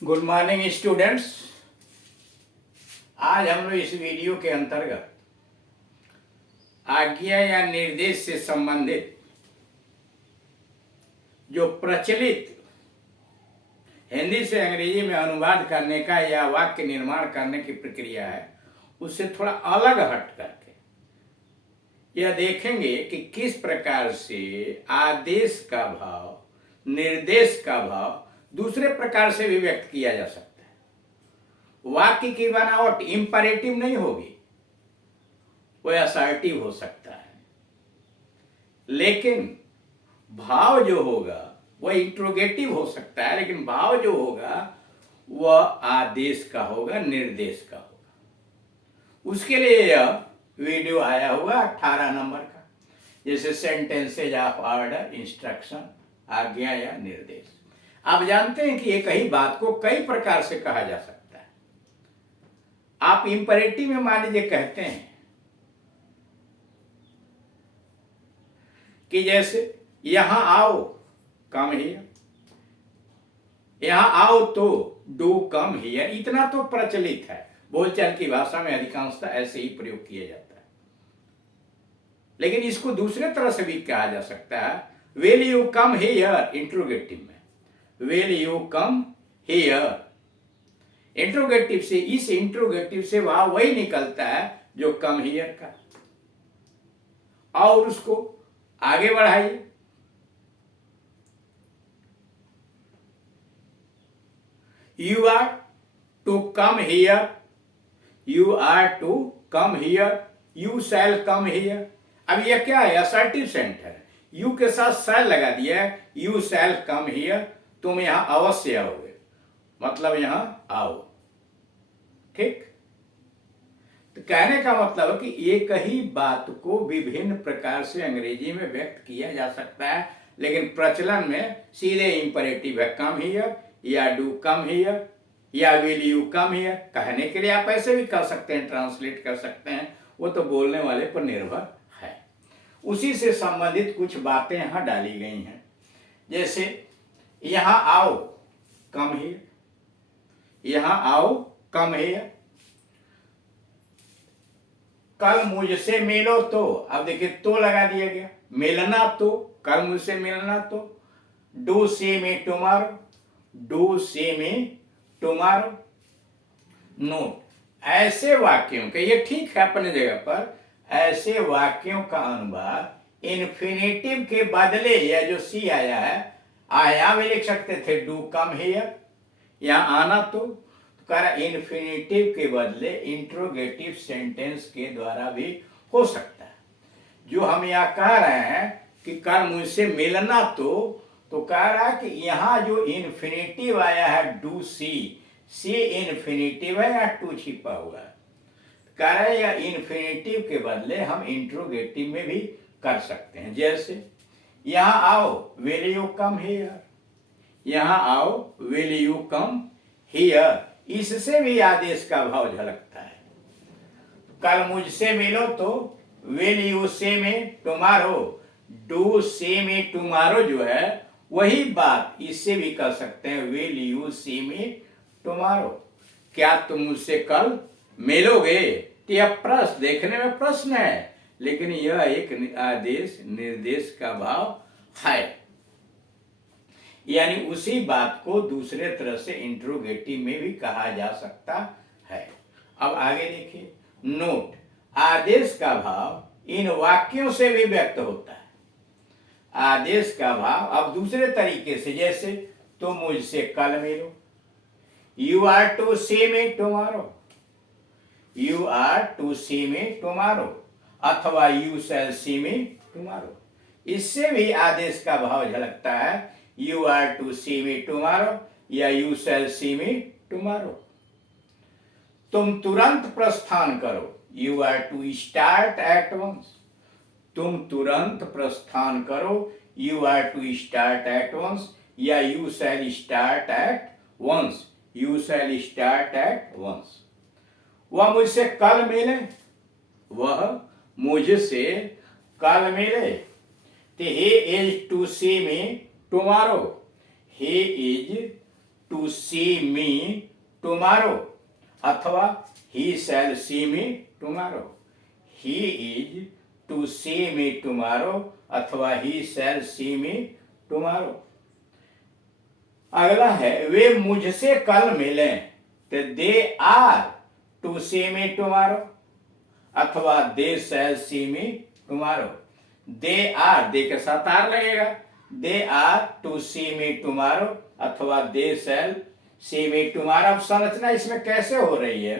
Good morning students. आज हम लोग इस वीडियो के अंतर्गत आज्ञा या निर्देश से संबंधित जो प्रचलित हिंदी से अंग्रेजी में अनुवाद करने का या वाक्य निर्माण करने की प्रक्रिया है, उससे थोड़ा अलग हट करके यह देखेंगे कि किस प्रकार से आदेश का भाव, निर्देश का भाव दूसरे प्रकार से भी व्यक्त किया जा सकता है। वाक्य की बनावट इंपरेटिव नहीं होगी, वह असर्टिव हो सकता है, लेकिन भाव जो होगा वह इंट्रोगेटिव हो सकता है, लेकिन भाव जो होगा वह आदेश का होगा, निर्देश का होगा। उसके लिए यह वीडियो आया होगा 18 नंबर का, जैसे सेंटेंसेज ऑफ ऑर्डर, इंस्ट्रक्शन, आज्ञा या निर्देश। आप जानते हैं कि एक ही बात को कई प्रकार से कहा जा सकता है। आप इंपरेटिव में मान लीजिए कहते हैं कि जैसे यहां आओ, कम हियर, यहां आओ तो डू कम हियर। इतना तो प्रचलित है, बोलचाल की भाषा में अधिकांशतः ऐसे ही प्रयोग किया जाता है। लेकिन इसको दूसरे तरह से भी कहा जा सकता है, will you come here, interrogative में will you come here. Interrogative से, इस इंट्रोगेटिव से वही निकलता है जो कम हियर का। और उसको आगे बढ़ाइए, you are to come here, you are to come here, you shall come here. अब यह क्या है? असर्टिव सेंटेंस है। यू के साथ शैल लगा दिया है, यू शैल कम हियर, तुम यहां अवश्य आओगे, मतलब यहां आओ। ठीक, तो कहने का मतलब है कि एक ही बात को विभिन्न प्रकार से अंग्रेजी में व्यक्त किया जा सकता है, लेकिन प्रचलन में सीधे इंपरेटिव है, कम हियर या डू कम हियर या विल यू कम हियर। कहने के लिए आप ऐसे भी कर सकते हैं, ट्रांसलेट कर सकते हैं, वो तो बोलने वाले पर निर्भर है। उसी से संबंधित कुछ बातें यहां डाली गई हैं, जैसे यहां आओ, कम हियर, यहां आओ, कम हियर। कल मुझसे मिलो तो, अब देखिए तो लगा दिया गया, मिलना तो, कल मुझसे मिलना तो। Do see me tomorrow, do see me tomorrow. Note, ऐसे वाक्यों के, ये ठीक है अपने जगह पर, ऐसे वाक्यों का अनुवाद इन्फिनेटिव के बदले, यह जो सी आया है, यहां भी लिख सकते थे डू कम हियर, यहां आना तो कर इन्फिनेटिव के बदले इंट्रोगेटिव सेंटेंस के द्वारा भी हो सकता है। जो हम यहां कह रहे हैं कि कर मुझसे मिलना तो कह रहा है कि यहां जो इन्फिनेटिव आया है डू सी इन्फिनेटिव है या टू छिपा हुआ है। कह रहे हैं या इन्फिनेटिव के बदले हम इंट्रोगेटिव में भी कर सकते हैं। जैसे यहां आओ, विल यू कम हियर, यहां आओ, विल यू कम हियर। इससे भी आदेश का भाव झलकता है। कल मुझसे मिलो तो विल यू से मी टुमारो, डू से मी टुमारो जो है वही बात इससे भी कर सकते हैं, will you see me tomorrow. क्या तुम मुझसे कल मिलोगे? तो यह प्रश्न, देखने में प्रश्न है, लेकिन यह एक आदेश, निर्देश का भाव है। यानी उसी बात को दूसरे तरह से इंट्रोगेटिव में भी कहा जा सकता है। अब आगे देखिए, नोट, आदेश का भाव इन वाक्यों से भी व्यक्त होता है। आदेश का भाव अब दूसरे तरीके से, जैसे तुम मुझसे कल मिलो, you are to see me tomorrow, you are to see me tomorrow, अथवा you shall see me tomorrow. इससे भी आदेश का भाव झलकता है, you are to see me tomorrow या you shall see me tomorrow. तुम तुरंत प्रस्थान करो, you are to start at once, तुम तुरंत प्रस्थान करो, you are to start at once या you shall start at once, you shall start at once. वह मुझसे कल मिले, वह मुझसे कल मिले, तो he is to see me tomorrow. He is to see me tomorrow. अथवा he shall see me tomorrow. He is to see me tomorrow अथवा he shall see me tomorrow. अगला है वे मुझसे कल मिलें, तो they are to see me tomorrow अथवा they shell see me tomorrow. They are, दे के साथ आर लगेगा. They are to see me tomorrow अथवा they shell see me tomorrow. अब संरचना इसमें कैसे हो रही है?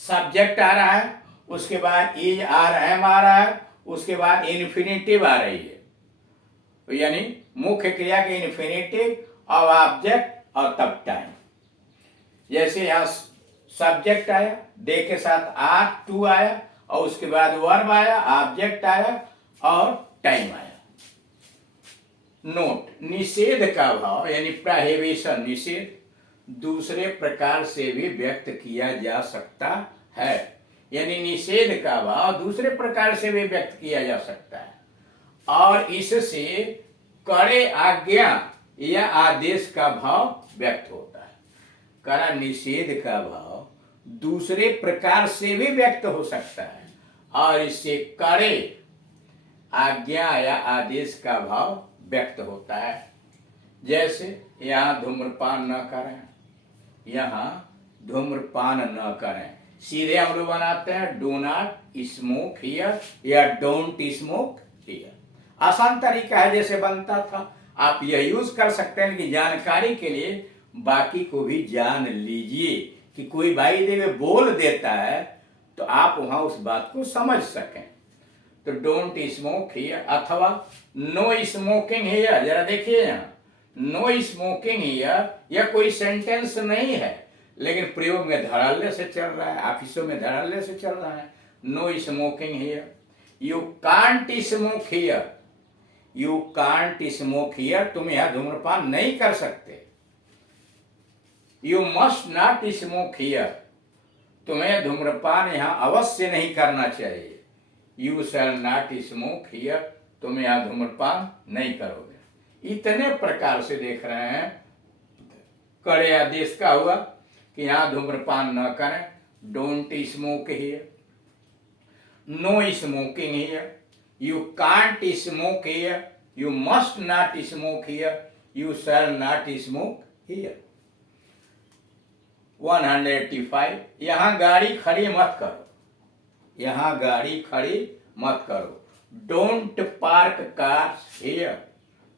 सब्जेक्ट आ रहा है, उसके बाद इज आर एम आ रहा है, उसके बाद इन्फिनेटिव आ रही है, यानी मुख्य क्रिया के इन्फिनेटिव और ऑब्जेक्ट और तब टाइम. जैसे यहां सब्जेक्ट आया, दे के साथ आर टू आया और उसके बाद वर्ब आया, ऑब्जेक्ट आया और टाइम आया. नोट, निषेध का भाव यानी प्रोहिबिशन, निषेध दूसरे प्रकार से भी व्यक्त किया जा सकता है. यानी निषेध का भाव दूसरे प्रकार से भी व्यक्त किया जा सकता है और इससे कड़े आज्ञा या आदेश का भाव व्यक्त होता है. कड़ा निषेध का भाव दूसरे प्रकार से भी व्यक्त हो सकता है और इससे कड़े आज्ञा या आदेश का भाव व्यक्त होता है. जैसे यहाँ धूम्रपान न करें, यहाँ धूम्रपान न करें. सीधे हम लोग बनाते हैं डू नॉट स्मोक हियर या डोंट स्मोक हियर. आसान तरीका है जैसे बनता था. आप यह यूज कर सकते हैं कि जानकारी के लिए बाकी को भी जान लीजिए कि कोई भाई देवे बोल देता है तो आप वहां उस बात को समझ सकें. तो डोंट स्मोक हियर अथवा नो स्मोकिंग हियर. जरा देखिए यहाँ नो स्मोकिंग हियर यह कोई सेंटेंस नहीं है, लेकिन प्रयोग में धड़ल्ले से चल रहा है, ऑफिसों में धड़ल्ले से चल रहा है. No smoking here. You can't smoke here. You can't smoke here, तुम यहां धूम्रपान नहीं कर सकते. You must not smoke here, तुम्हें धूम्रपान यहां अवश्य नहीं करना चाहिए. You shall not smoke here, तुम यहां धूम्रपान नहीं करोगे. इतने प्रकार से देख रहे हैं. कड़े आदेश का हुआ कि यहां धूम्रपान न करें, don't smoke here, no smoking here, you can't smoke here, you must not smoke here, you shall not smoke here. 185, यहाँ गाड़ी खड़ी मत करो. यहाँ गाड़ी खड़ी मत करो. Don't park cars here.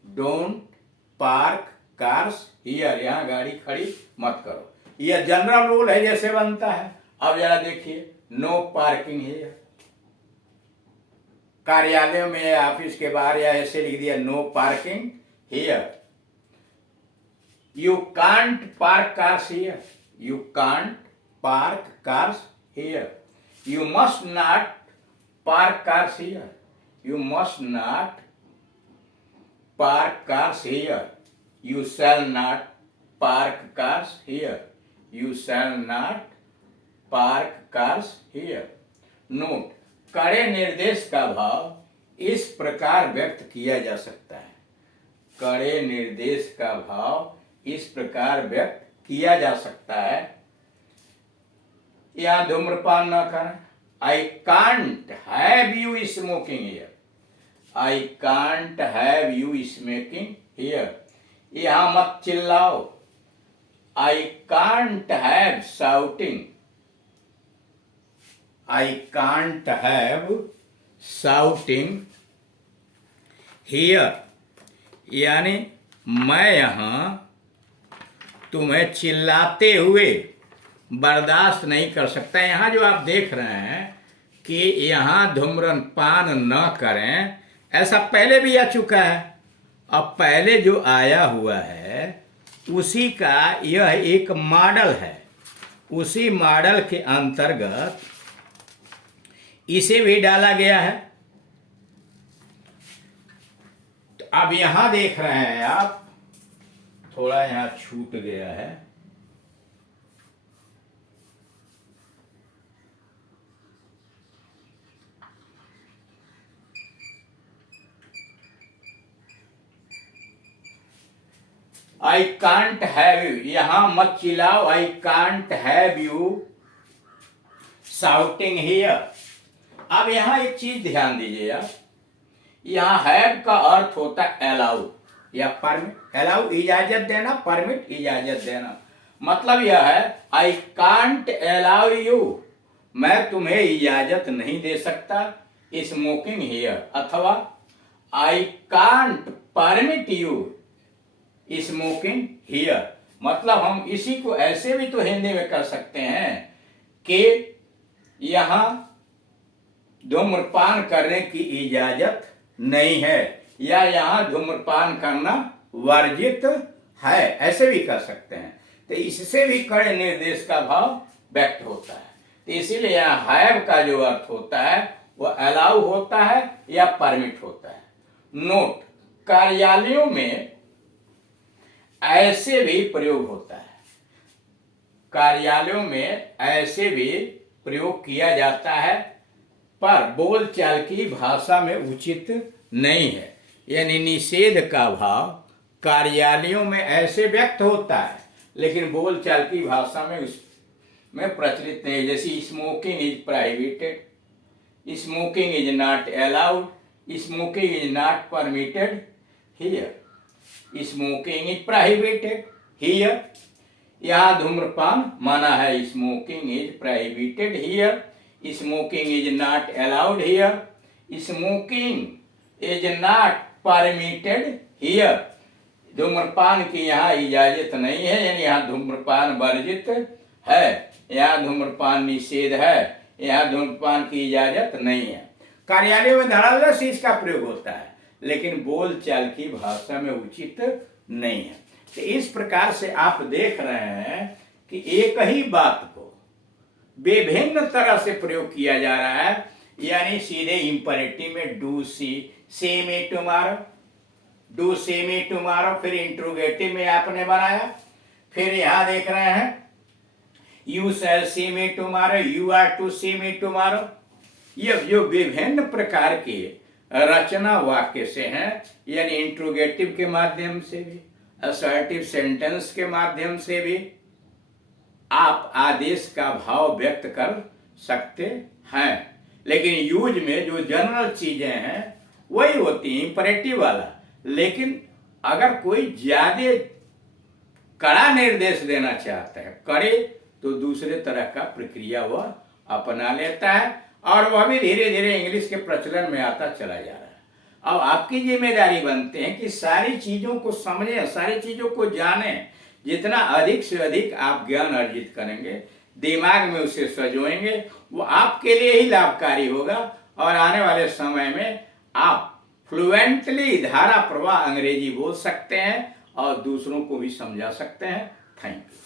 Don't park cars here. यहाँ गाड़ी खड़ी मत करो. यह जनरल रूल है जैसे बनता है. अब जरा देखिए नो पार्किंग हियर. कार्यालयों में या ऑफिस के बाहर या ऐसे लिख दिया no parking here. You can't park cars here. You can't park cars here. You must not park cars here. You must not park cars here. You shall not park cars here. You shall not park cars here. Note, कड़े निर्देश का भाव इस प्रकार व्यक्त किया जा सकता है. कड़े निर्देश का भाव इस प्रकार व्यक्त किया जा सकता है. यहां धूम्रपान न करें. I can't have you smoking here. I can't have you smoking here. यहां मत चिल्लाओ. I can't have shouting. I can't have shouting here. यानी मैं यहां तुम्हें चिल्लाते हुए बर्दाश्त नहीं कर सकता. यहां जो आप देख रहे हैं कि यहां धूम्रपान न करें, ऐसा पहले भी आ चुका है. अब पहले जो आया हुआ है उसी का यह एक मॉडल है. उसी मॉडल के अंतर्गत इसे भी डाला गया है. तो अब यहां देख रहे हैं आप, थोड़ा यहां छूट गया है. आई कांट हैव यू, यहां मत चिल्लाओ, I can't have you shouting here. अब यहां एक चीज ध्यान दीजिए यार, यहां हैव का अर्थ होता है अलाउ या परमिट। अलाउ इजाजत देना, परमिट इजाजत देना। मतलब यह है आई कांट अलाउ यू, मैं तुम्हें इजाजत नहीं दे सकता स्मोकिंग हियर, अथवा I can't permit you smoking here. मतलब हम इसी को ऐसे भी तो हिंदी में कर सकते हैं कि यहां धूम्रपान करने की इजाजत नहीं है, या यहां धूम्रपान करना वर्जित है, ऐसे भी कर सकते हैं। तो इससे भी कड़े निर्देश का भाव व्यक्त होता है। तो इसीलिए यहाँ हैव का जो अर्थ होता है वो अलाउ होता है या परमिट होता है। नोट, कार्यालयों में ऐसे भी प्रयोग होता है, कार्यालयों में ऐसे भी प्रयोग किया जाता है, पर बोलचाल की भाषा में उचित नहीं है। यानी निषेध का भाव कार्यालयों में ऐसे व्यक्त होता है, लेकिन बोलचाल की भाषा में उसमें प्रचलित नहीं। जैसे smoking is prohibited, smoking is not allowed, smoking is not permitted here, smoking is prohibited here. यहाँ धूम्रपान मना है, smoking is prohibited here, smoking is not allowed here, smoking is not permitted here. धूम्रपान की यहाँ इजाजत नहीं है, यानी यहाँ धूम्रपान वर्जित है, यहाँ धूम्रपान निषेध है, यहाँ धूम्रपान की इजाजत नहीं है। कार्यालयों में धड़ाधड़ से इसका प्रयोग होता है, लेकिन बोलचाल की भाषा में उचित नहीं है। तो इस प्रकार से आप देख रहे हैं कि एक ही बात को विभिन्न तरह से प्रयोग किया जा रहा है। यानी सीधे इंपरेटिव में डू सी, से मी टुमारो, डू से मी टुमारो, फिर इंट्रोगेटिव में आपने बनाया, फिर यहां देख रहे हैं you shall see me tomorrow, you are to see me tomorrow. ये जो विभिन्न प्रकार के रचना वाक्य से हैं, यानी इंट्रोगेटिव के माध्यम से भी, असर्टिव सेंटेंस के माध्यम से भी आप आदेश का भाव व्यक्त कर सकते हैं। लेकिन यूज में जो जनरल चीजें हैं वही होती हैं, इंपरेटिव वाला। लेकिन अगर कोई ज्यादा कड़ा निर्देश देना चाहता है, कड़े, तो दूसरे तरह का प्रक्रिया वह अपना लेता है, और वह भी धीरे धीरे इंग्लिश के प्रचलन में आता चला जा रहा है। अब आपकी जिम्मेदारी बनते हैं कि सारी चीजों को समझें, सारी चीजों को जानें। जितना अधिक से अधिक आप ज्ञान अर्जित करेंगे, दिमाग में उसे सजोएंगे, वो आपके लिए ही लाभकारी होगा, और आने वाले समय में आप फ्लुएंटली धारा प्रवाह अंग्रेजी बोल सकते हैं और दूसरों को भी समझा सकते हैं। Thank you.